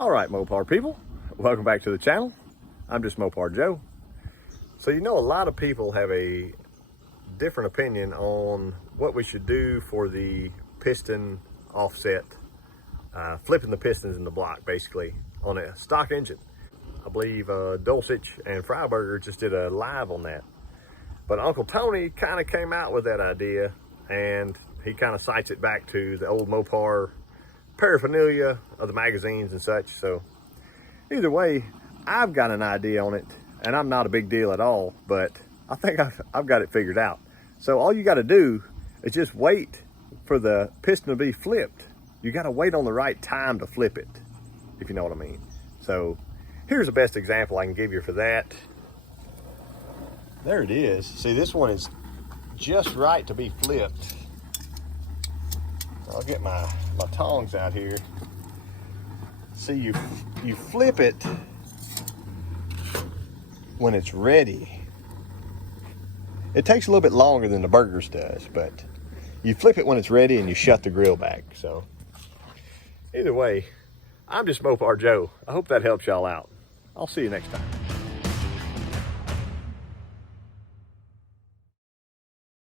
All right, Mopar people, welcome back to the channel. I'm Justmoparjoe. So a lot of people have a different opinion on what we should do for the piston offset, flipping the pistons in the block basically on a stock engine. I believe Dulcich and Freiberger just did a live on that. But Uncle Tony kind of came out with that idea, and he kind of cites it back to the old Mopar paraphernalia of the magazines and such. So either way, I've got an idea on it, and I'm not a big deal at all, but I think I've got it figured out. So all you got to do is just wait for the piston to be flipped. You got to wait on the right time to flip it, if you know what I mean. So here's the best example I can give you for that. There it is. See, this one is just right to be flipped. I'll get my tongs out here. See, you flip it when it's ready. It takes a little bit longer than the burgers does, but you flip it when it's ready and you shut the grill back. So either way, I'm Justmoparjoe. I hope that helps y'all out. I'll see you next time.